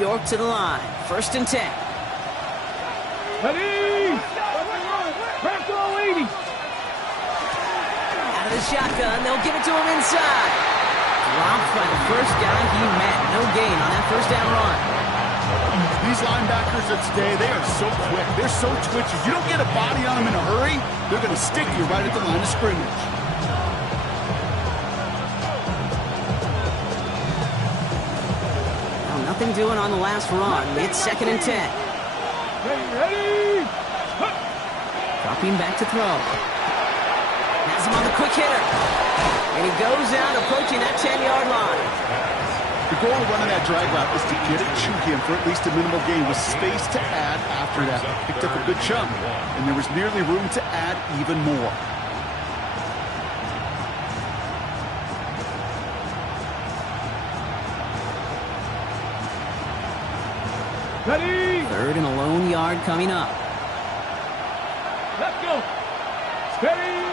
York to the line. 1st and 10. Ready! Crack all 80! Out of the shotgun, they'll give it to him inside. Dropped by the first guy he met. No gain on that first down run. These linebackers of today, they are so quick. They're so twitchy. You don't get a body on them in a hurry, they're going to stick you right at the line of scrimmage. Well, nothing doing on the last run. It's 2nd and 10. Ready! Dropping back to throw. Has him on the quick hitter. And he goes out approaching that 10-yard line. The goal of running that drag route is to get it to him for at least a minimal gain with space to add after that. Picked up a good chunk, and there was nearly room to add even more. Ready! 3rd and a lone yard coming up. Let's go! Steady!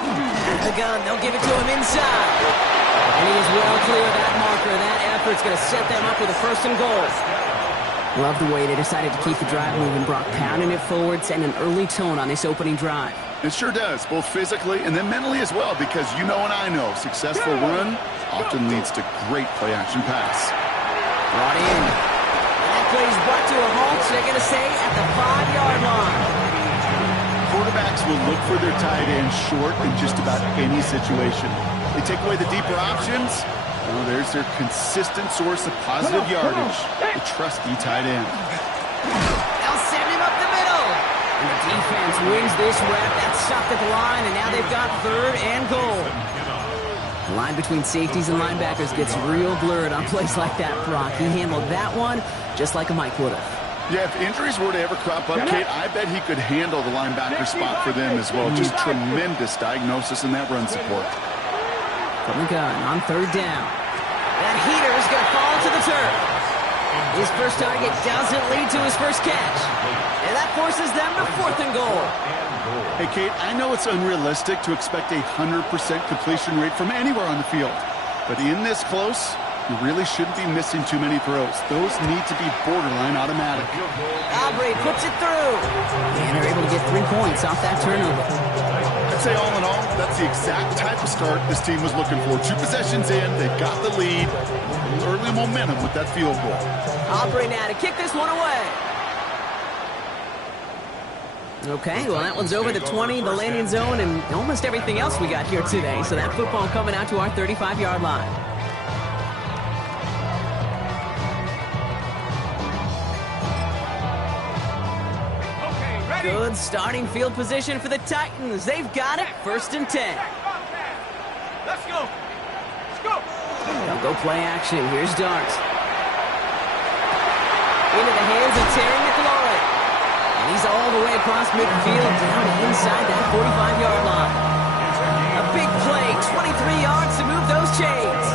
Out of the gun, they'll give it to him inside. And he is well clear of that marker. That effort's going to set them up with a 1st and goal. Love the way they decided to keep the drive moving, Brock, pounding it forward, setting an early tone on this opening drive. It sure does, both physically and then mentally as well, because you know and I know successful run often leads to great play-action pass. Brought in. And that play's brought to a halt, so they're going to say at the 5-yard line. Quarterbacks will look for their tight end short in just about any situation. They take away the deeper options. Well, there's their consistent source of positive yardage, the trusty tight end. They'll send him up the middle. And the defense wins this rep. That's stopped at the line, and now they've got 3rd and goal. The line between safeties and linebackers gets real blurred on plays like that, Brock. He handled that one just like a Mike would have. Yeah, if injuries were to ever crop up, Kate, I bet he could handle the linebacker spot for them as well. Just tremendous diagnosis in that run support. From the gun on 3rd down. That heater is going to fall to the turf. His first target doesn't lead to his first catch. And that forces them to 4th and goal. Hey, Kate, I know it's unrealistic to expect a 100% completion rate from anywhere on the field. But in this close, you really shouldn't be missing too many throws. Those need to be borderline automatic. Aubrey puts it through. And they're able to get 3 points off that turnover. I'd say all in all, that's the exact type of start this team was looking for. 2 possessions in, they've got the lead. Early momentum with that field goal. Aubrey now to kick this one away. Okay, well, that one's over the 20, the landing zone, and almost everything else we got here today. So that football coming out to our 35-yard line. Good starting field position for the Titans. They've got it. 1st and 10. Let's go! Let's go! They'll go play action. Here's Darts. Into the hands of Terry McLaurin. And he's all the way across midfield down inside that 45-yard line. A big play, 23 yards to move those chains.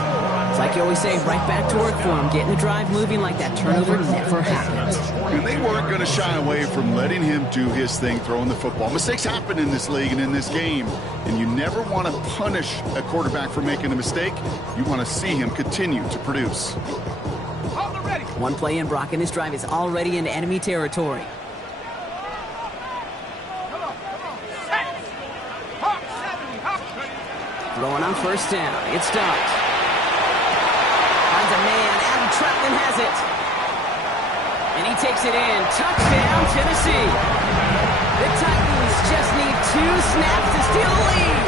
It's like you always say, right back to work for him. Getting the drive moving like that turnover never happened. And they weren't going to shy away from letting him do his thing, throwing the football. Mistakes happen in this league and in this game. And you never want to punish a quarterback for making a mistake. You want to see him continue to produce. One play in, Brock, and this drive is already into enemy territory. Throwing on 1st down. It's Darts. Finds a man. Adam Troutman has it. And he takes it in. Touchdown, Tennessee. The Titans just need 2 snaps to steal the lead.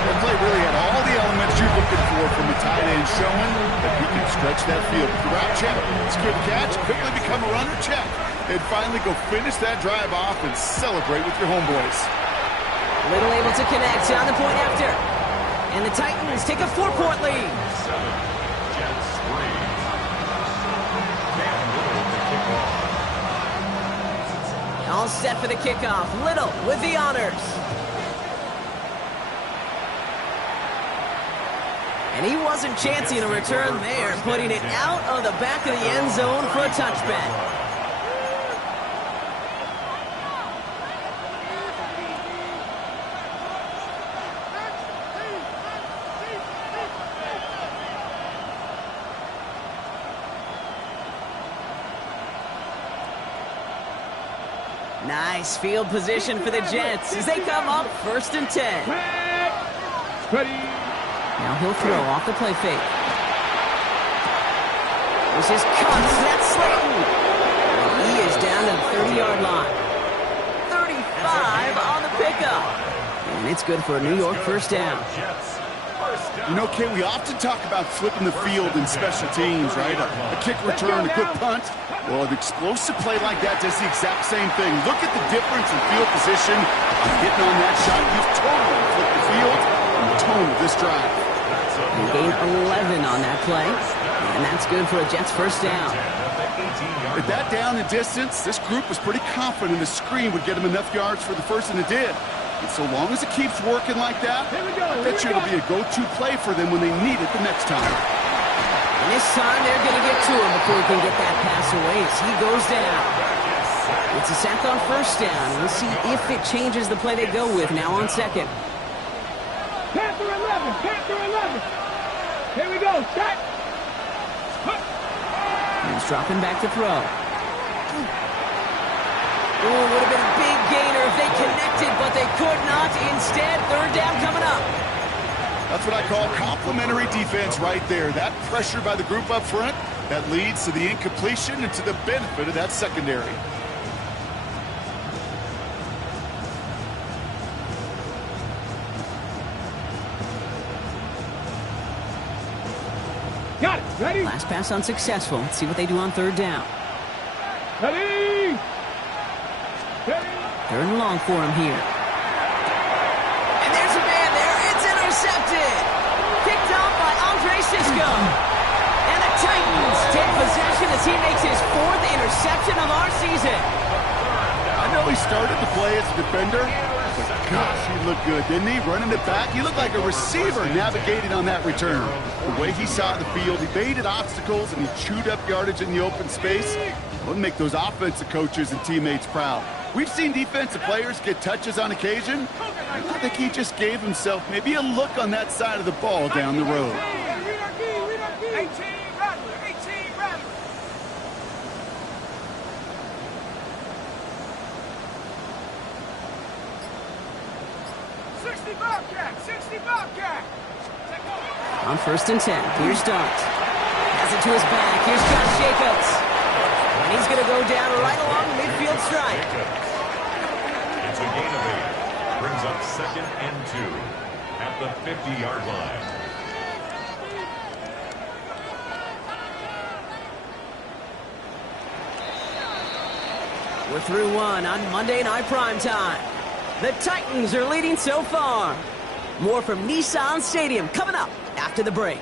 That play really had all the elements you're looking for from a tight end, showing that he can stretch that field. The route check, secure the catch, quickly become a runner check, and finally go finish that drive off and celebrate with your homeboys. Little able to connect on the point after. And the Titans take a 4-point lead. All set for the kickoff. Little with the honors. And he wasn't chancing a return there, putting it out of the back of the end zone for a touchback. Nice field position for the Jets as they come up 1st and 10. Ready. Now he'll throw off the play fake. This is cuts. That's Slayton. And he is down to the 30-yard line. 35 on the pickup. And it's good for a New York first down. You know, Kay, we often talk about flipping the field in special teams, right? A kick return, a good punt. Well, an explosive play like that does the exact same thing. Look at the difference in field position by hitting on that shot. You've totally flipped the field and the tone of this drive. They gain 11 on that play, and that's good for a Jets first down. At that down and distance, this group was pretty confident the screen would get them enough yards for the first, and it did. And so long as it keeps working like that, I bet you it'll be a go-to play for them when they need it the next time. And this time they're going to get to him before he can get that pass away as he goes down. It's a sack on first down. We'll see if it changes the play they go with now on second. Panther 11. Panther 11. Here we go. Check. He's dropping back to throw. Ooh, would have been a big gainer if they connected, but they could not. Instead, 3rd down coming up. That's what I call complimentary defense right there. That pressure by the group up front, that leads to the incompletion and to the benefit of that secondary. Got it. Ready. Last pass unsuccessful. Let's see what they do on 3rd down. Ready. Ready. 3rd and long for him here. And there's a man there. It's intercepted. Picked off by Andre Sisco. And the Titans take possession as he makes his 4th interception of our season. I know he started the play as a defender, but gosh, he looked good, didn't he? Running it back, he looked like a receiver navigating on that return. The way he saw the field, he baited obstacles and he chewed up yardage in the open space. Would make those offensive coaches and teammates proud. We've seen defensive players get touches on occasion. I think he just gave himself maybe a look on that side of the ball down the road. 18 Rattler. 18 Rattler. 60 Bobcat. 60 Bobcat. On 1st and 10, here's Dart. Has it to his back. Here's Josh Jacobs. And he's going to go down right along the midfield stripe. It's a gain of 8. Brings up 2nd and 2 at the 50-yard line. We're through one on Monday Night Primetime. The Titans are leading so far. More from Nissan Stadium coming up after the break.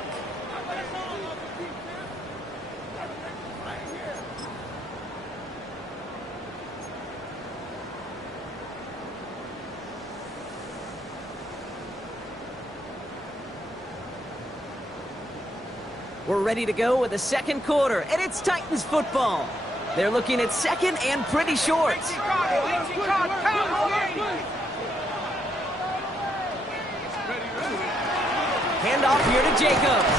We're ready to go with the second quarter, and it's Titans football. They're looking at second and pretty short. Handoff here to Jacobs.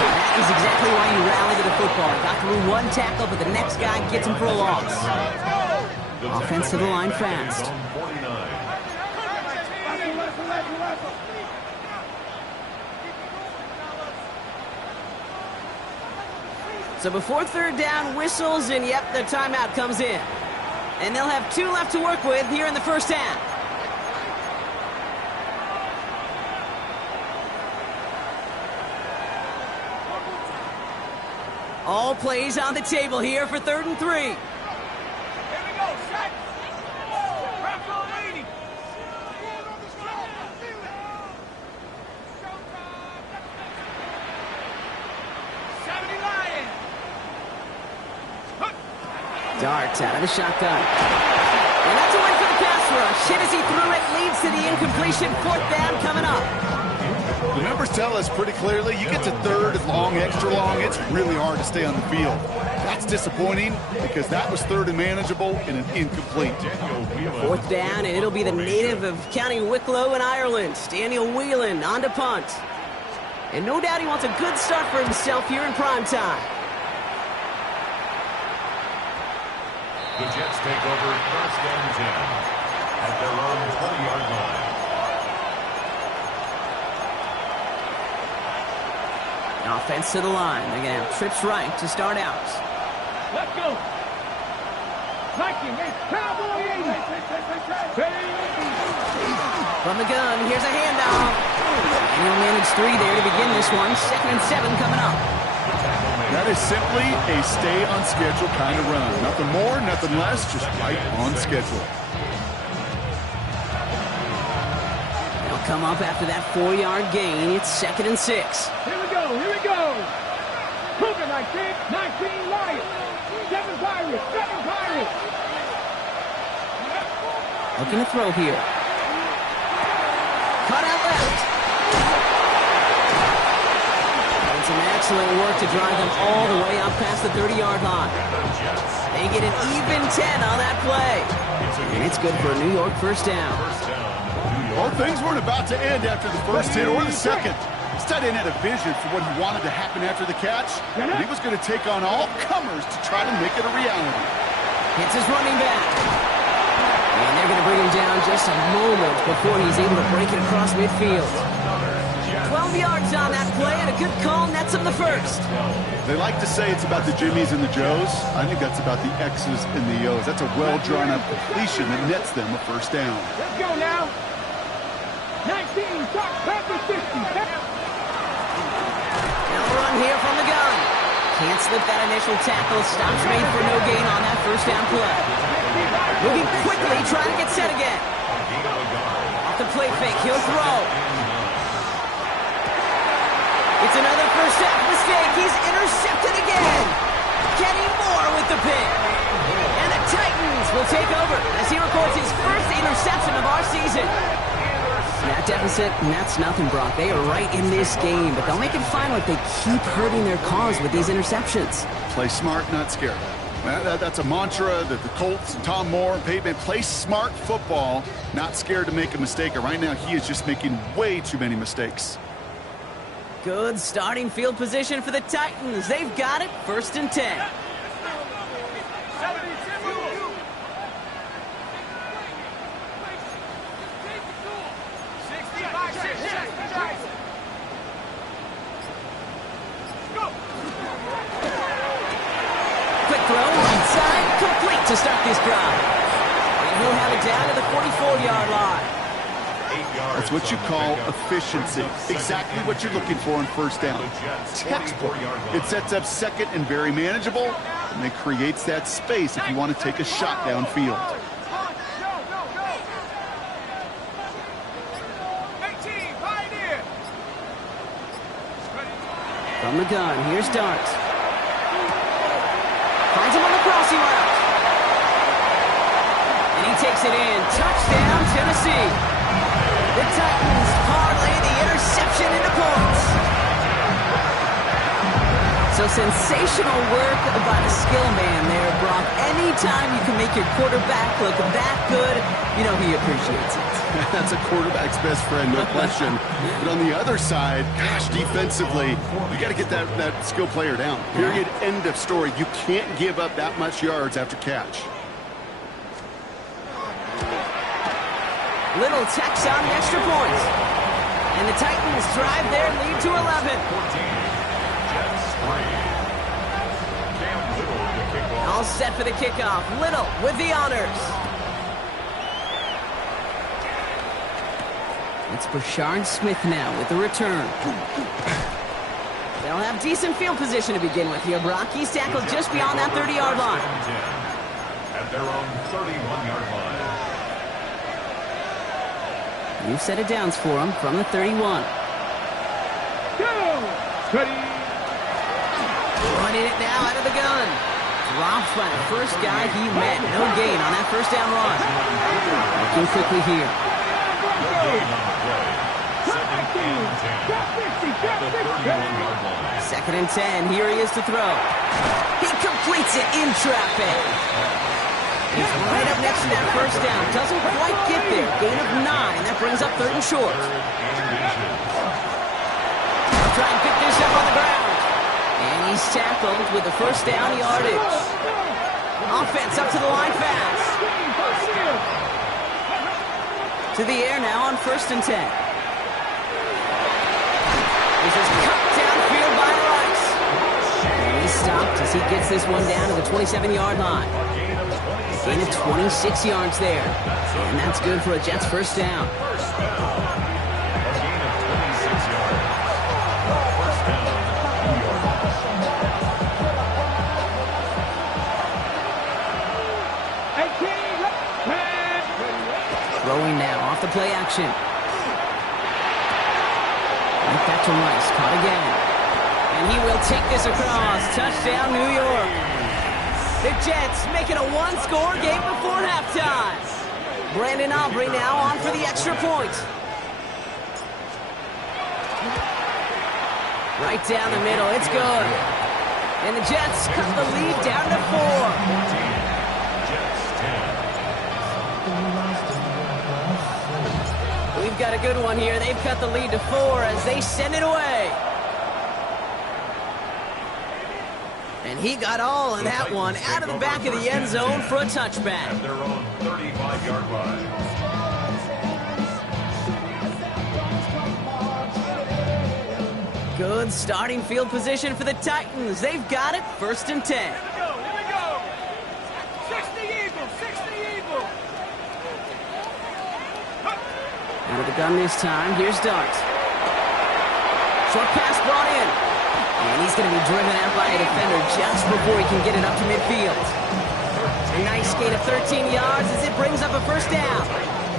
That is exactly why you rally to the football. Got through one tackle, but the next guy gets him for a loss. Offense to the line fast. So before 3rd down whistles, and yep, the timeout comes in. And they'll have 2 left to work with here in the first half. All plays on the table here for 3rd and 3. Here we go. Set. Raffle 80. Dart out of the shotgun. And that's a win for the pass rush. Hit as he threw it, leads to the incompletion. 4th down coming up. The numbers tell us pretty clearly, you get to 3rd and long, extra long, it's really hard to stay on the field. That's disappointing because that was 3rd and manageable and an incomplete. 4th down, and it'll be the native of County Wicklow in Ireland, Daniel Whelan, on to punt. And no doubt he wants a good start for himself here in prime time. The Jets take over first and 10 at their own 20-yard line. Offense to the line. They're going to have trips right to start out. Let's go. Viking, it's Cowboy 80. From the gun, here's a handoff. And he'll manage 3 there to begin this one. 2nd and 7 coming up. That is simply a stay-on-schedule kind of run. Nothing more, nothing less, just right on schedule. They'll come up after that 4-yard gain. It's 2nd and 6. Here we go, here we go. Prove it like this. 19 Lions. 7 Pirates, 7 Pirates. Looking to throw here. Cut out left. And some excellent work to drive them all the way up past the 30-yard line. They get an even 10 on that play. And it's good for a New York first down. Well, things weren't about to end after the first hit or the second. This tight end had a vision for what he wanted to happen after the catch, and he was going to take on all comers to try to make it a reality. Hits his running back. And they're going to bring him down just a moment before he's able to break it across midfield. 12 yards on that play, and a good call nets him the first. They like to say it's about the Jimmies and the Joes. I think that's about the X's and the O's. That's a well-drawn-up completion that nets them a first down. Let's go now. 19, Shark Panther 60. Now a run here from the gun. Can't slip that initial tackle. Stops made for no gain on that first down play. Moving quickly, trying to get set again. Off the play fake, he'll throw. It's another first half mistake. He's intercepted again. Kenny Moore with the pick. And the Titans will take over as he records his first interception of our season. That deficit, and that's nothing, Brock. They are right in this game, but they'll make it fine if they keep hurting their cause with these interceptions. Play smart, not scared. That's a mantra that the Colts, Tom Moore, and Peyton play smart football, not scared to make a mistake. And right now, he is just making way too many mistakes. Good starting field position for the Titans. They've got it, 1st and 10. To start this drive. And he'll have it down to the 44-yard line. That's what you call efficiency. Exactly what you're looking for in first down. Textbook. It sets up 2nd and very manageable, and it creates that space if you want to take a shot downfield. From the gun, here's Dart. Finds him on the crossing route. And he takes it in. Touchdown, Tennessee. The Titans parlay the interception into points. So sensational work by the skill man there, Brock. Anytime you can make your quarterback look that good, you know he appreciates it. That's a quarterback's best friend, no question. But on the other side, gosh, defensively, you got to get that skill player down. Period, end of story. You can't give up that much yards after catch. Little tacks on the extra point. And the Titans drive their lead to 11. All set for the kickoff. Little with the honors. It's Brashard Smith now with the return. They'll have decent field position to begin with here, Brock. He's tackled just beyond that 30-yard line. At their own 31-yard line. New set of downs for him from the 31. Go! Ready. Running it now out of the gun. Drops by the first guy he met. No gain on that first down run. Looking quickly here. Second and 10. Here he is to throw. He completes it in traffic. He's right up next to that first down. Doesn't quite get there. Gain of 9. That brings up 3rd and short. He'll try and pick this up on the ground. And he's tackled with the first down yardage. Offense up to the line fast. To the air now on 1st and 10. This is cut downfield by Rice. And he's stopped as he gets this one down to the 27-yard line. Gain of 26 yards there. And that's good for a Jets first down. Throwing now off the play action. Right back to Rice. Caught again. And he will take this across. Touchdown, New York. The Jets make it a one-score game before halftime. Brandon Aubrey now on for the extra point. Right down the middle. It's good. And the Jets cut the lead down to 4. We've got a good one here. They've cut the lead to 4 as they send it away. And he got all of that one out of the back of the end zone for a touchback. At their own 35-yard line. Good starting field position for the Titans. They've got it. 1st and 10. Here we go. 60 Eagles, 60 Eagles. Out of the gun this time. Here's Dart. Short pass brought in. And he's going to be driven out by a defender just before he can get it up to midfield. A nice gain of 13 yards as it brings up a first down.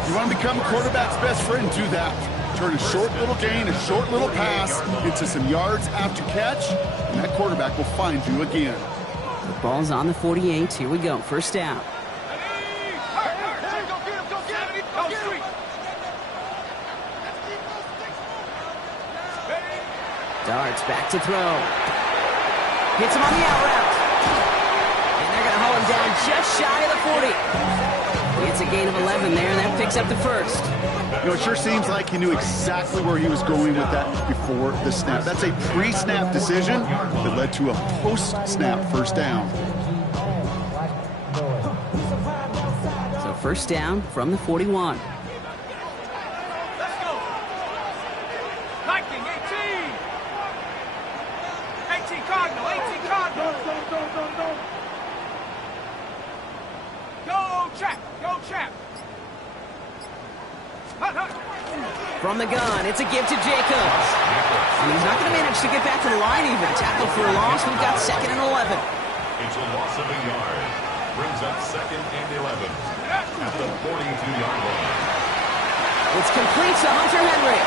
You want to become a quarterback's best friend, do that. Turn a short little gain, a short little pass into some yards after catch, and that quarterback will find you again. The ball's on the 48. Here we go. First down. Darts back to throw. Hits him on the out route. And they're going to haul him down just shy of the 40. It's a gain of 11 there, and that picks up the first. You know, it sure seems like he knew exactly where he was going with that before the snap. That's a pre-snap decision that led to a post-snap first down. So first down from the 41. From the gun, it's a give to Jacobs. And he's not going to manage to get back to the line even. Tackle for a loss. We've got 2nd and 11. It's a loss of a yard. Brings up 2nd and 11 at the 42-yard line. It's complete to Hunter Henry.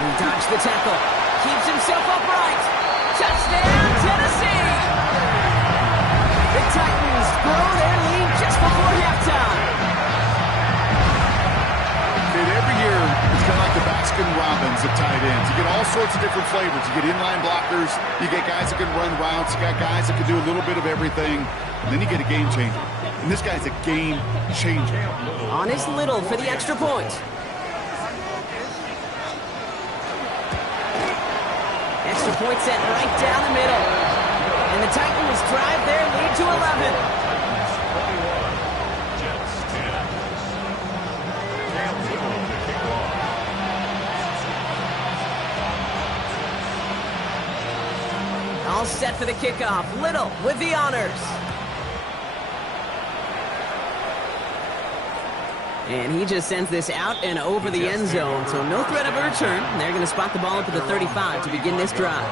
He dodged the tackle. Keeps himself upright. Touchdown, Tennessee! The Titans grow their lead just before halftime. Every year, it's kind of like the Baskin-Robbins of tight ends. You get all sorts of different flavors. You get inline blockers. You get guys that can run routes. You got guys that can do a little bit of everything. And then you get a game changer. And this guy's a game changer. On his Little for the extra point. Extra point set right down the middle. And the Titans drive their lead to 11. All set for the kickoff. Little with the honors. And he just sends this out and over the end zone, so no threat of a return. They're going to spot the ball up at the 35 to begin this drive.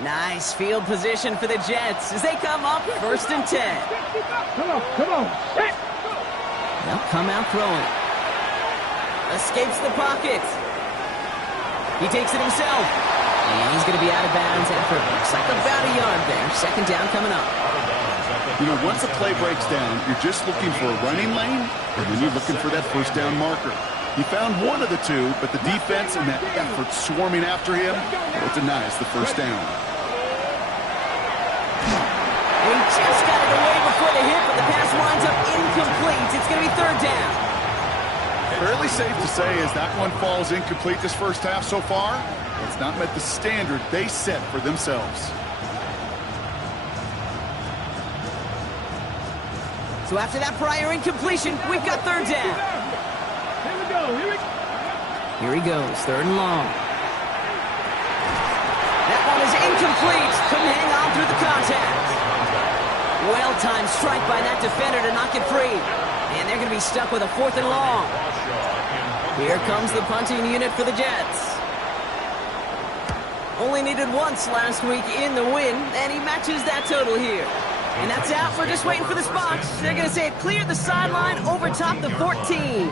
Nice field position for the Jets as they come up 1st and 10. Come on. They'll come out throwing. Escapes the pocket. He takes it himself. And he's going to be out of bounds after it looks like about a yard there. 2nd down coming up. You know, once a play breaks down, you're just looking for a running lane, and then you're looking for that first down marker. He found one of the two, but the defense and that effort swarming after him, it denies the first down. he just got it away before the hit, but the pass winds up incomplete. It's going to be third down. Fairly safe to say as that one falls incomplete this first half so far, it's not met the standard they set for themselves. So after that prior incompletion, we've got third down. Here we go. Here he goes, third and long. That one is incomplete. Couldn't hang on through the contact. Well-timed strike by that defender to knock it free. And they're going to be stuck with a fourth and long. Here comes the punting unit for the Jets. Only needed once last week in the win, and he matches that total here. And that's out. We're just waiting for the spots. They're going to say it cleared the sideline over top the 14.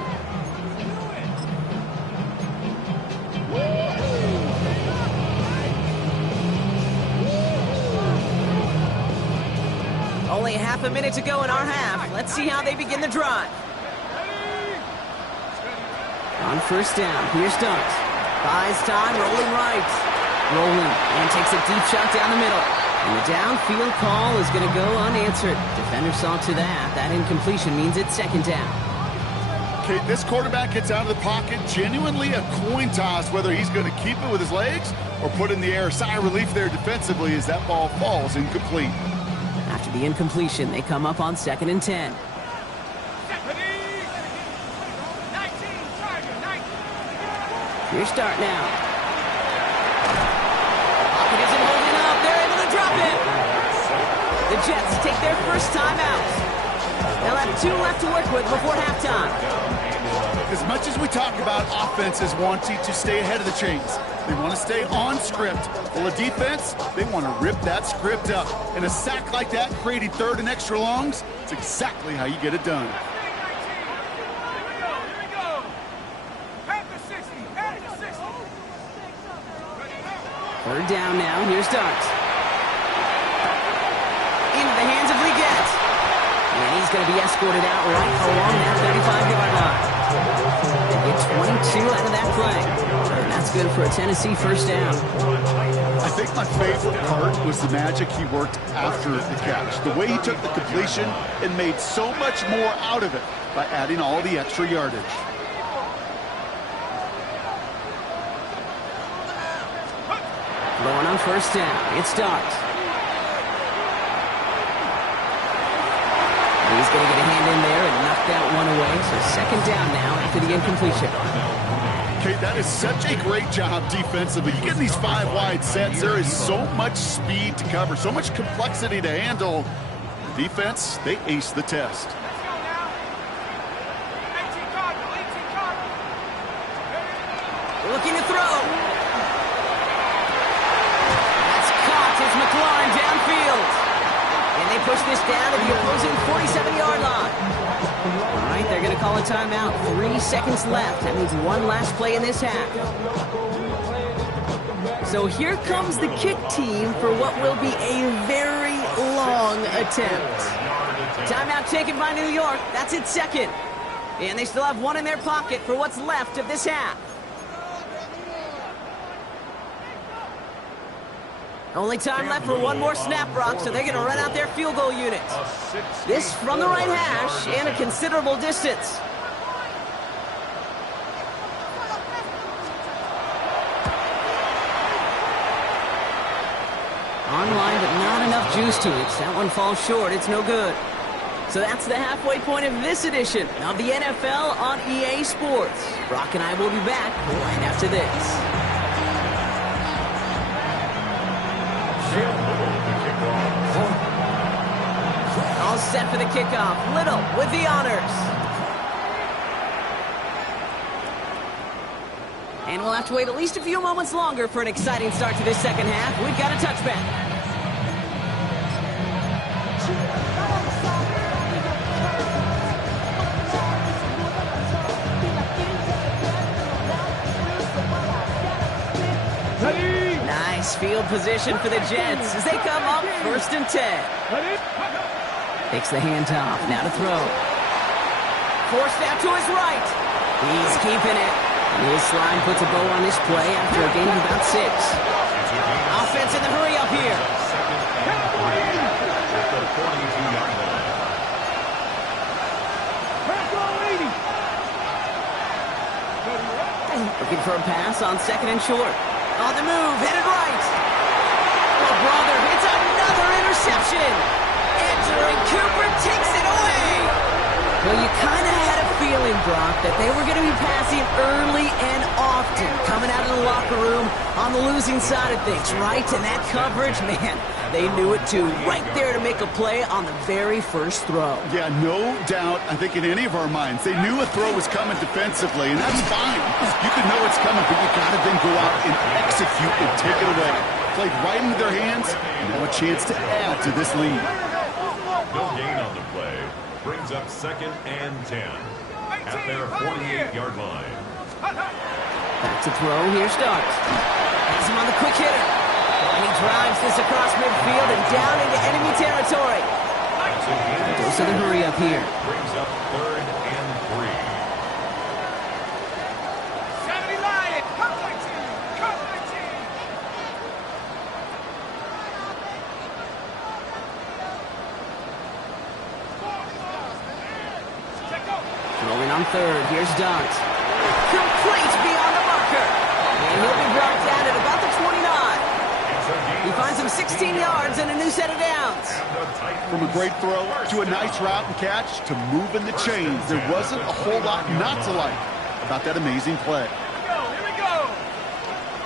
Only half a minute to go in our half. Let's see how they begin the drive. On first down, here's Dunks. Buys time, rolling right. Rolling, and takes a deep shot down the middle. And the downfield call is going to go unanswered. Defender saw to that. That incompletion means it's second down. Okay, this quarterback gets out of the pocket. Genuinely a coin toss whether he's going to keep it with his legs or put in the air. Sigh of relief there defensively as that ball falls incomplete. After the incompletion, they come up on 2nd and 10. Here's start now. Pocket isn't holding up. They're able to drop it. The Jets take their first time out. They'll have 2 left to work with before halftime. As much as we talk about offenses wanting to stay ahead of the chains, they want to stay on script. Well, a defense, they want to rip that script up. And a sack like that, creating third and extra longs, it's exactly how you get it done. Third down now. Here's Dunks. Into the hands of Leggett. And he's going to be escorted out right along that 35-yard line. They get 22 out of that play. And that's good for a Tennessee first down. I think my favorite part was the magic he worked after the catch. The way he took the completion and made so much more out of it by adding all the extra yardage. Going on first down. It's Dunks. He's going to get a hand in there and knock that one away. So second down now after the incompletion. Okay, that is such a great job defensively. You get in these 5 wide sets, there is so much speed to cover, so much complexity to handle. The defense, they ace the test. Looking to throw. McLaurin downfield. And they push this down to the opposing 47-yard line. All right, they're going to call a timeout. 3 seconds left. That means one last play in this half. So here comes the kick team for what will be a very long attempt. Timeout taken by New York. That's its second. And they still have one in their pocket for what's left of this half. Only time left for one more snap, Brock, so they're going to run out their field goal unit. This from the right hash and a considerable distance. Online, but not enough juice to it. That one falls short. It's no good. So that's the halfway point of this edition of the NFL on EA Sports. Brock and I will be back right after this. All set for the kickoff. Little with the honors. And we'll have to wait at least a few moments longer for an exciting start to this second half. We've got a touchback. Nice field position for the Jets as they come up 1st and 10. Takes the handoff, now to throw. Forced out to his right. He's keeping it. And his slide puts a bow on this play after a gain of about 6. Offense in the hurry up here. 42-yard line. Looking for a pass on second and short. On the move, headed right. Oh, brother, it's another interception. Entering Cooper takes it away. Well, you kind of had a feeling, Brock, that they were going to be passing early and often, coming out of the locker room on the losing side of things, right? And that coverage, man, they knew it too. Right there to make a play on the very first throw. Yeah, no doubt, I think in any of our minds, they knew a throw was coming defensively, and that's fine. You could know it's coming, but you got to then go out and execute and take it away. Played right into their hands, and now a chance to add to this lead. No gain on the play. Brings up 2nd and 10 at their 48-yard line. Back to throw, here starts. Has him on the quick hitter. And he drives this across midfield and down into enemy territory. Goes to the hurry up here. Brings up 3rd and 3. 70 Lion, come my team, come my team. Rolling on 3rd, here's Dart. Complete beyond the marker. And he'll be brought down at about the 29. He finds him 16 yards and a new set of downs. From a great throw to a nice route and catch to moving the chains, there wasn't a whole lot not to like about that amazing play. Here we go.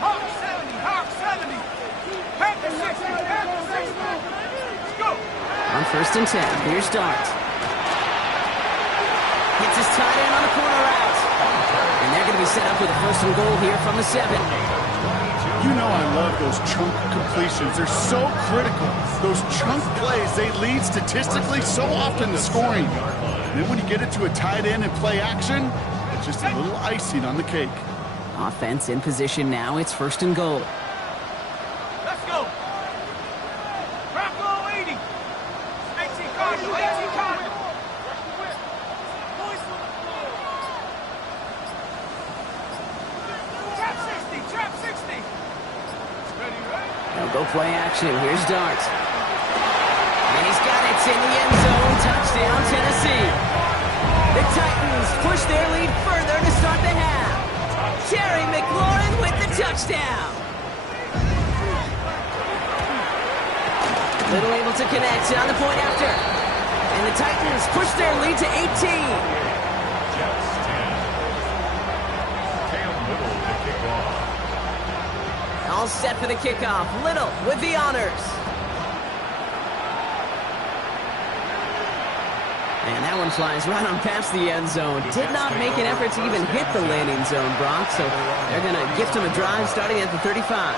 Hawk 70, Hawk 70. Panther 60, Panther 60. Let's go. On 1st and 10, here's Dart. Gets his tight end on the corner route. And they're going to be set up with a 1st and goal here from the 7. You know I love those chunk completions. They're so critical. Those chunk plays, they lead statistically so often to scoring. And then when you get it to a tight end and play action, it's just a little icing on the cake. Offense in position now. It's 1st and goal. Let's go. Bravo 80. 18 Cardinal, 18 Cardinal. Trap 60, trap 60. They'll go play action. Here's Dart. And he's got it in the end zone. Touchdown, Tennessee. The Titans push their lead further to start the half. Terry McLaurin with the touchdown. Little able to connect on the point after. And the Titans push their lead to 18. Jets 10. Cam Little to kick off. All set for the kickoff. Little with the honors. And that one flies right on past the end zone. Did not make an effort to even hit the landing zone, Brock. So they're going to gift him a drive starting at the 35.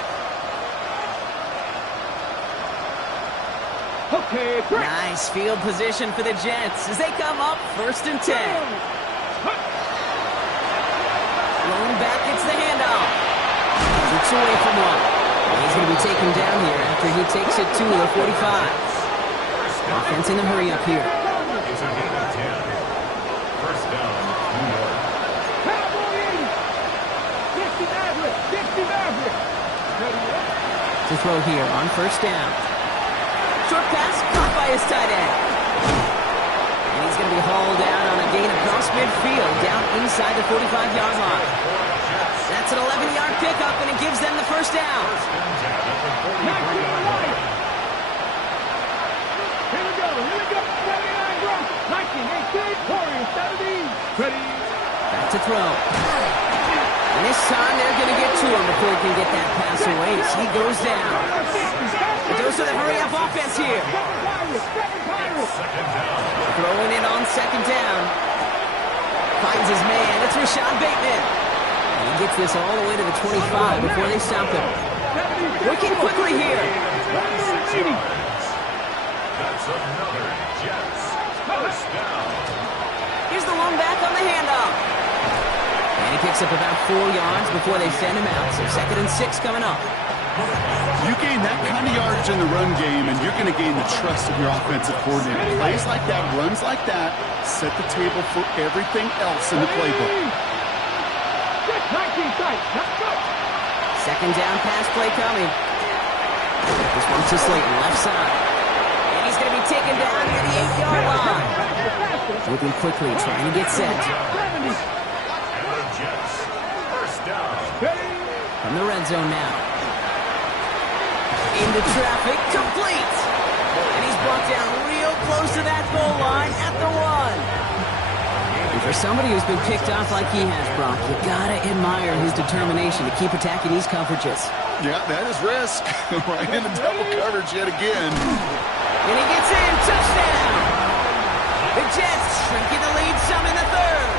Okay, break. Nice field position for the Jets as they come up 1st and 10. Lone back gets the handoff. It's away from one. And he's going to be taken down here after he takes it to the 45. Offense in the hurry up here. It's a gain of 10. 1st down, New York. Cowboy 80. 60 Maverick, 60 Maverick. To throw here on 1st down. Short pass caught by his tight end. And he's going to be hauled down on a gain across midfield down inside the 45-yard line. That's an 11-yard pickup, and it gives them the 1st down. 19 Lion. Here we go, 79 Gronk. 19, 18, Corey, 70. Ready. Back to throw. And this time they're going to get to him before he can get that pass away as he goes down. It goes to the hurry-up offense here. Throwing it on 2nd down. Finds his man. It's Rashad Bateman. And he gets this all the way to the 25 before they stop him. Working quickly here. That's another Jets 1st down. Here's the one back on the handoff. And he picks up about 4 yards before they send him out. So 2nd and 6 coming up. You gain that kind of yardage in the run game, and you're going to gain the trust of your offensive coordinator. Plays like that, runs like that, set the table for everything else in the playbook. 19 sight. Let's go. 2nd down pass play coming. This one's to Slayton, left side. And he's going to be taken down near the 8-yard line. Moving quickly, trying to get set. And the Jets, first down. From the red zone now. Into traffic, complete. And he's brought down real close to that goal line at the 1. And for somebody who's been picked off like he has, Brock, you gotta admire his determination to keep attacking these coverages. Yeah, that is risk. Right into double coverage yet again. And he gets in, touchdown! The Jets shrinking the lead some in the 3rd.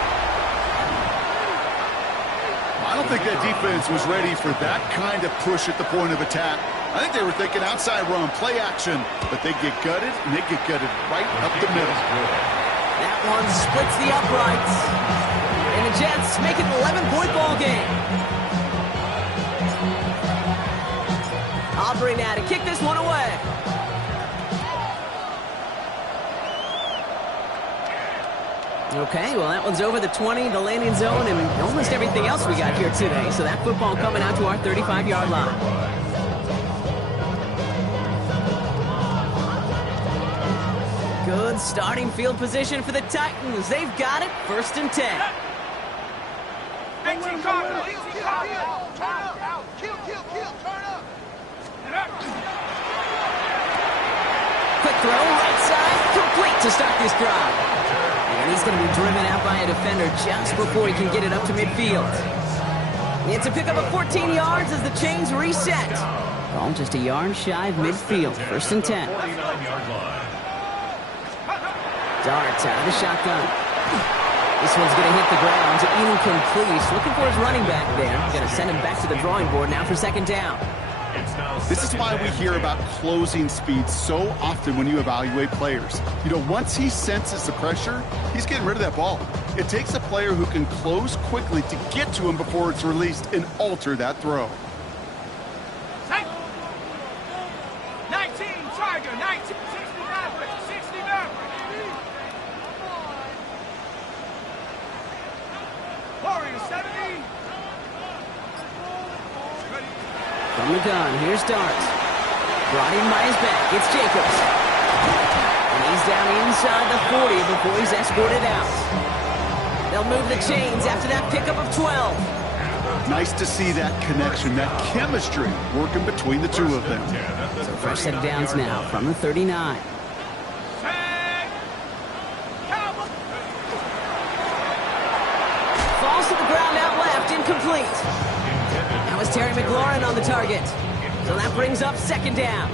I don't think that defense was ready for that kind of push at the point of attack. I think they were thinking outside run, play action, but they get gutted, and they get gutted right up the middle. That one splits the uprights. And the Jets make it an 11-point ball game. Aubrey now to kick this one away. Okay, well, that one's over the 20, the landing zone, and almost everything else we got here today. So that football coming out to our 35-yard line. Good starting field position for the Titans. They've got it, 1st and 10. 18 Cardinal, 18 Cardinal. Turn up. Kill, turn up. Quick throw, right side, complete to start this drive. And he's going to be driven out by a defender just before he can get it up to midfield. It's a pickup of 14 yards as the chains reset. Ball just a yard shy of midfield, 1st and 10. 49-yard line. Darts out of the shotgun. This one's going to hit the ground to incomplete. Looking for his running back there. Going to send him back to the drawing board now for 2nd down. This is why we hear about closing speed so often when you evaluate players. You know, once he senses the pressure, he's getting rid of that ball. It takes a player who can close quickly to get to him before it's released and alter that throw. 19 Tiger, 19, 60 Maverick, 60 Maverick. Warrior 70. From the gun, here's Darts. Brought in by his back, it's Jacobs. And he's down inside the 40 before he's escorted out. They'll move the chains after that pickup of 12. Nice to see that connection, that chemistry working between the two of them. So fresh set of downs now from the 39. Falls to the ground out left, incomplete. That was Terry McLaurin on the target. So that brings up 2nd down.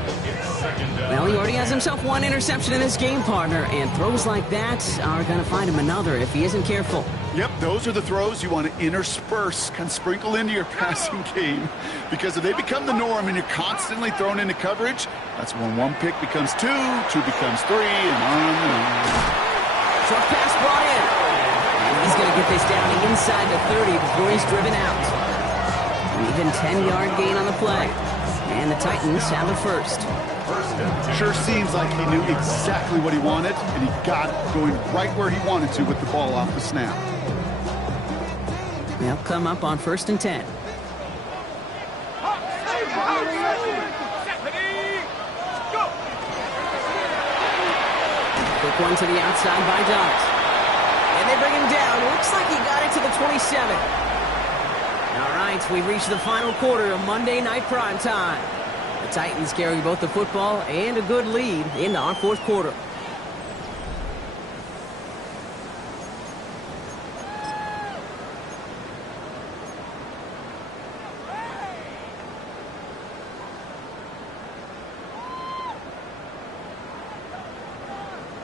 Well, he already has himself 1 interception in this game, partner, and throws like that are going to find him another if he isn't careful. Yep, those are the throws you want to intersperse, kind of sprinkle into your passing game. Because if they become the norm and you're constantly thrown into coverage, that's when 1 pick becomes 2, 2 becomes 3, and on and on. Short pass brought in. And he's going to get this down inside the 30 before he's driven out. An even 10-yard gain on the play. And the Titans have the 1st. Sure seems like he knew exactly what he wanted, and he got it going right where he wanted to with the ball off the snap. They'll come up on 1st and 10. Quick one to the outside by Dart. And they bring him down. Looks like he got it to the 27. All right, we've reached the final quarter of Monday Night Prime Time. The Titans carry both the football and a good lead into our 4th quarter.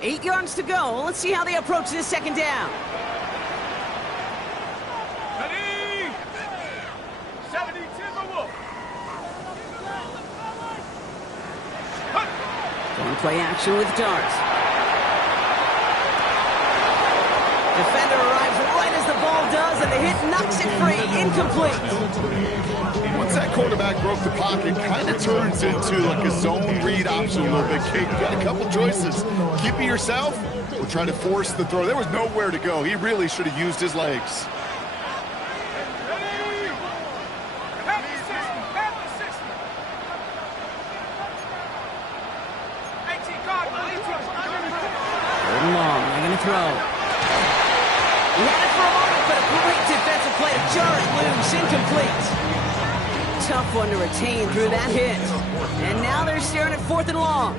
Eight yards to go. Let's see how they approach this 2nd down. Ready? 70 Timberwolf. Going to play action with Dart. Defender arrives right as the ball does, and the hit knocks it free. Incomplete. Once that quarterback broke the pocket, kind of turns into like a zone read option a little bit. Kate, you got a couple choices. Keep it yourself or try to force the throw. There was nowhere to go. He really should have used his legs. Ready? Half the 60. 18 Cardinal, 18 and long. They're going to throw. He had it for a moment, but a great defensive play to jar it loose. Incomplete. Tough one to retain through that hit. And now they're staring at 4th and long.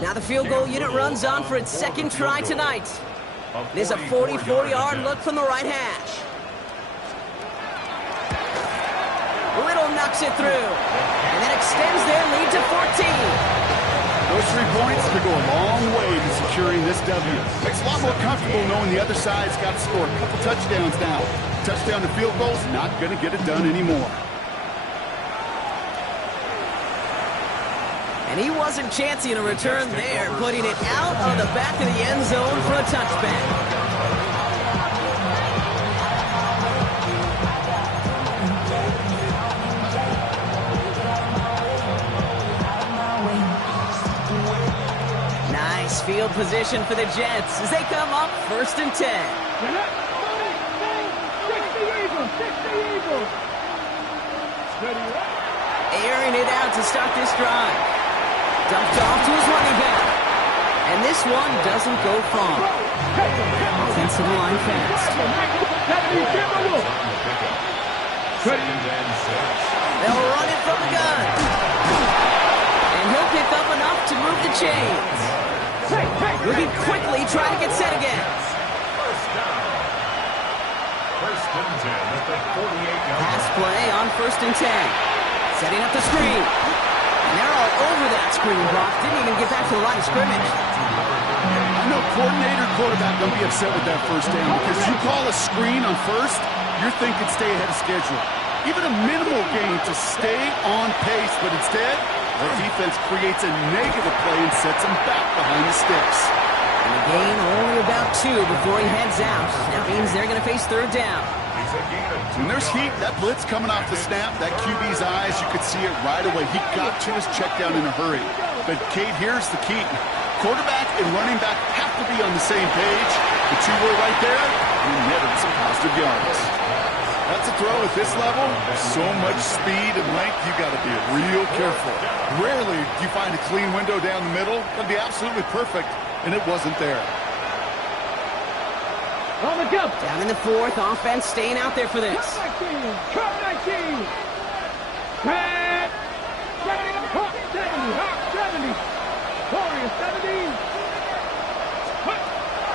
Now the field goal unit runs on for its second try tonight. It is a 44-yard look from the right hash. Little knocks it through. And that extends their lead to 14. Those 3 points could go a long way to securing this W. Makes it a lot more comfortable knowing the other side's got to score a couple touchdowns now. Touchdown to field goals, not going to get it done anymore. And he wasn't chancing a return there, putting it out of the back of the end zone for a touchback. Nice field position for the Jets as they come up 1st and 10. Airing it out to start this drive. Dumped off to his running back. And this one doesn't go far. Offensive line fast. They'll run it from the gun. And he'll pick up enough to move the chains. Looking quickly, trying to get set again. First and 10 at the 48-yard Pass play on 1st and 10. Setting up the screen. And they're all over that screen, Brock. Didn't even get back to the line of scrimmage. I know coordinator, quarterback don't be upset with that first down because you call a screen on 1st, you're thinking stay ahead of schedule. Even a minimal gain to stay on pace, but instead, the defense creates a negative play and sets them back behind the sticks. And the gain only about 2 before he heads out. That means they're going to face 3rd down. When there's heat, that blitz coming off the snap, that QB's eyes, you could see it right away. He got to his check down in a hurry. But, Kate, here's the key. Quarterback and running back have to be on the same page. The 2 were right there, and netted some positive yards. That's a throw at this level. So much speed and length, you got to be real careful. Rarely do you find a clean window down the middle. That'd be absolutely perfect, and it wasn't there. On the go. Down in the 4th, offense staying out there for this. Cut 19. Pat. 70. Warriors 70.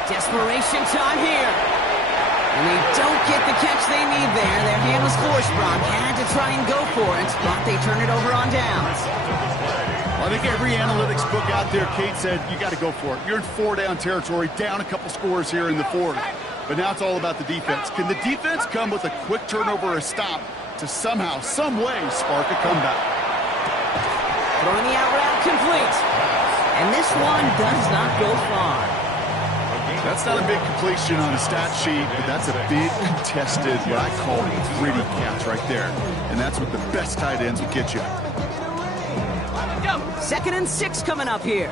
Desperation time here. And they don't get the catch they need there. Their hand was forced, Brock. Had to try and go for it, but they turn it over on downs. Well, I think every analytics book out there, Kate said, you got to go for it. You're in 4-down territory, down a couple scores here in the 4th. But now it's all about the defense. Can the defense come with a quick turnover or a stop to somehow, some way, spark a comeback? Throwing the out route complete. And this one does not go far. That's not a big completion on a stat sheet, but that's a big contested, what I call gritty catch right there. And that's what the best tight ends will get you. 2nd and 6 coming up here.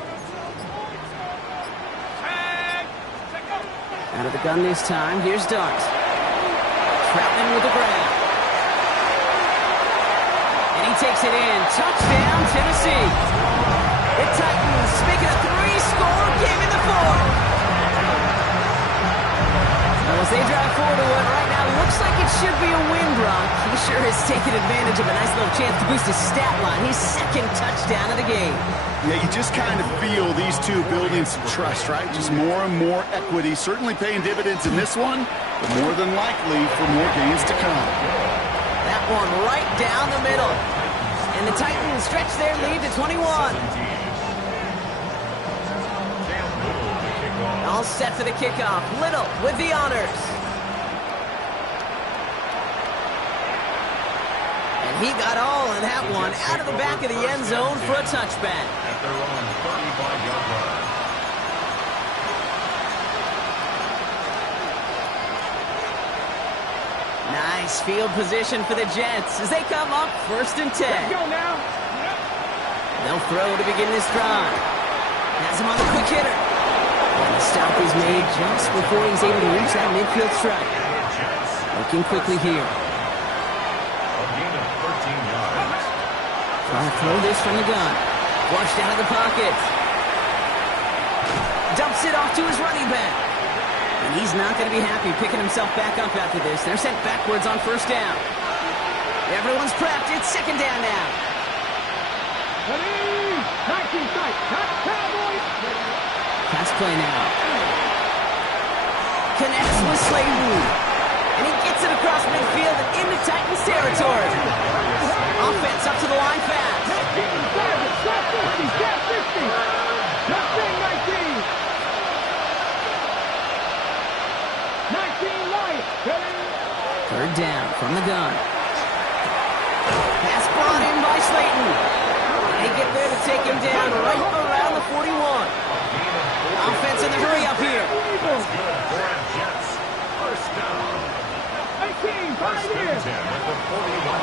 Out of the gun this time. Here's Dart. Troutman with the grab. And he takes it in. Touchdown, Tennessee. The Titans making a 3-score game in the 4th. As they drive forward to what right now looks like it should be a win, Brock. He sure has taken advantage of a nice little chance to boost his stat line. His 2nd touchdown of the game. Yeah, you just kind of feel these 2 building some trust, right? Just more and more equity. Certainly paying dividends in this one, but more than likely for more gains to come. That one right down the middle. And the Titans stretch their lead to 21. All set for the kickoff. Little with the honors. And he got all of that one out of the back of the end zone for a touchback. At their own 35-yard line. Nice field position for the Jets as they come up 1st and 10. Let's go now. They'll throw to begin this drive. Has him on the quick hitter. And the stop is made just before he's able to reach that midfield strike. Looking quickly here. A gain of 13 yards. Trying to throw this from the gun. Flushed out of the pocket. Dumps it off to his running back. And he's not going to be happy picking himself back up after this. They're sent backwards on first down. Everyone's prepped. It's second down now. Pass play now. Connects with Slayton. And he gets it across midfield and into Titans territory. Offense up to the line fast. Third down from the gun. Pass brought in by Slayton. They get there to take him down right around the 41. Offense in the hurry up here.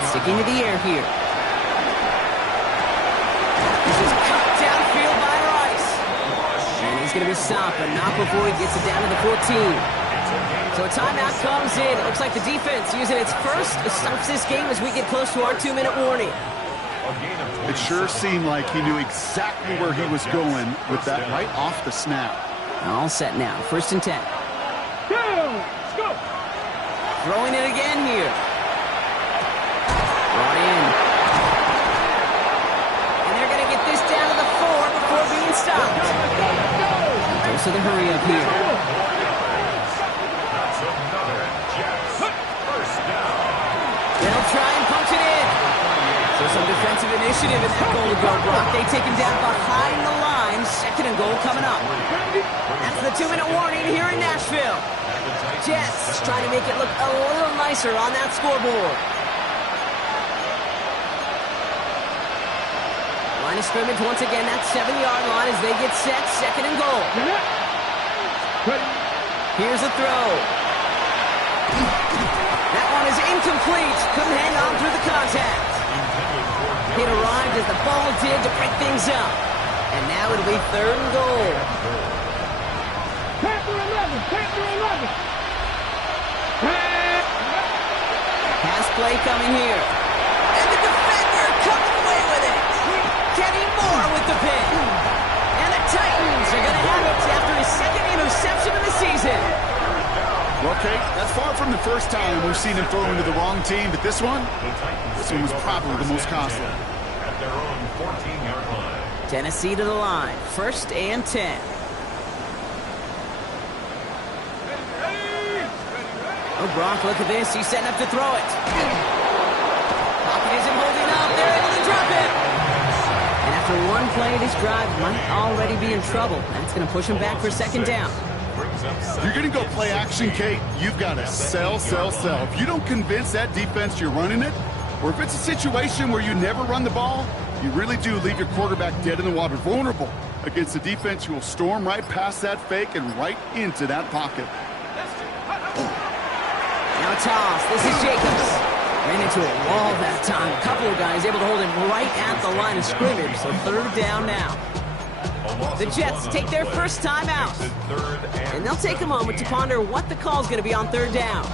Sticking to the air here. This is cut downfield by Rice. And he's going to be stopped, but not before he gets it down to the 14. So a timeout comes in. It looks like the defense using its first stops this game as we get close to our 2-minute warning. It sure seemed like he knew exactly where he was going with that right off the snap. All set now. First and 10. Go! Throwing it again here. Brought in. And they're going to get this down to the 4 before being stopped. Goes to the hurry up here. They'll try and punch it in. So some defensive initiative in that goal to go, Brock. They take him down behind the line. Second and goal coming up. That's the 2-minute warning here in Nashville. Jets trying to make it look a little nicer on that scoreboard. Line of scrimmage once again, that 7-yard line as they get set. Second and goal. Here's a throw. That one is incomplete. Couldn't hang on through the contact. It arrived as the ball did to break things up. And now it'll be third and goal. Panther 11. Pass play coming here. And the defender coming away with it. Kenny Moore with the pick. And the Titans are going to have it after his second interception of the season. Well, Kate, that's far from the first time we've seen him throw into the wrong team, but this one was probably the most costly. At their own 14-yard line. Tennessee to the line. First and 10. Oh, Brock, look at this. He's setting up to throw it. Pocket isn't holding up. They're able to drop it. And after one play, this drive might already be in trouble. That's going to push him back for second down. You're going to go play action, Kate. You've got to sell. If you don't convince that defense you're running it, or if it's a situation where you never run the ball, you really do leave your quarterback dead in the water, vulnerable against a defense who will storm right past that fake and right into that pocket. Now a toss. This is Jacobs. Ran into a wall that time. A couple of guys able to hold him right at the line of scrimmage. So third down now. The Jets take their first time out. And they'll take a moment to ponder what the call is going to be on third down.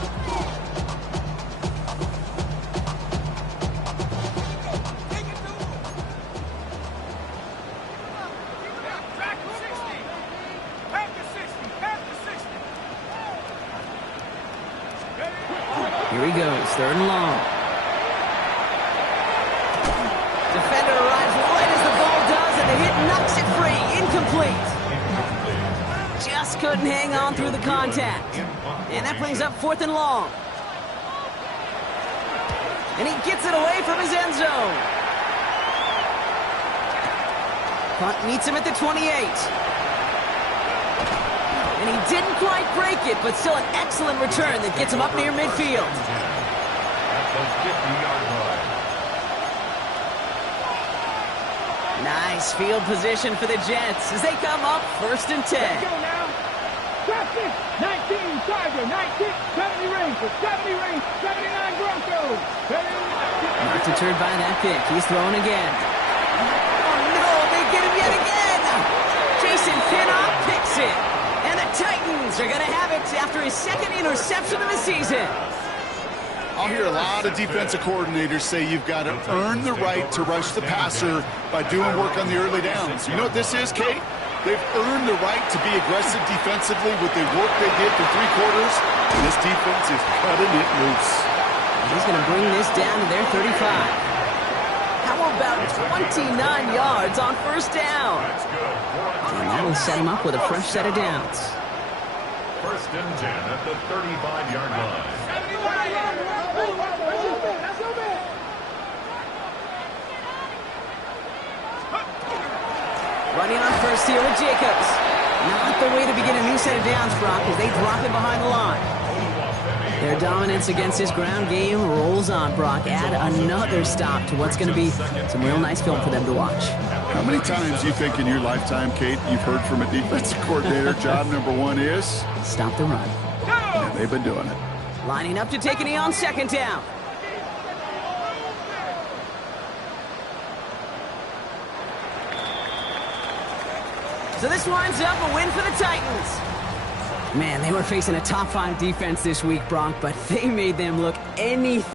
Here he goes, third and long. Defender arrives right as the ball does, and the hit knocks it free. Incomplete. Just couldn't hang on through the contact. And that brings up fourth and long. And he gets it away from his end zone. Punt meets him at the 28. And he didn't quite break it, but still an excellent return that gets him up near midfield. At the 50-yard line. Nice field position for the Jets as they come up first and 10. Go now. Traffic. 19 Tiger. 19. 70 Rangers. 70 Rangers. 79 Broncos. Not deterred by that pick. He's throwing again. Oh, no. They get him yet again. Jason Pinnock picks it. And the Titans are going to have it after his second interception of the season. I'll hear a lot of defensive coordinators say you've got to earn the right to rush the passer by doing work on the early downs. You know what this is, Kate? They've earned the right to be aggressive defensively with the work they did for 3 quarters. And this defense is cutting it loose. He's going to bring this down to their 35. How about 29 yards on first down? And that will set him up with a fresh set of downs. First and 10 at the 35-yard line. Running on first here with Jacobs. Not the way to begin a new set of downs, Brock, as they drop it behind the line. Their dominance against his ground game rolls on, Brock. Add another stop to what's going to be some real nice film for them to watch. How many times do you think in your lifetime, Kate, you've heard from a defensive coordinator, job number 1 is? Stop the run. And they've been doing it. Lining up to take a knee on second down. So this winds up a win for the Titans. Man, they were facing a top 5 defense this week, Bronk, but they made them look anything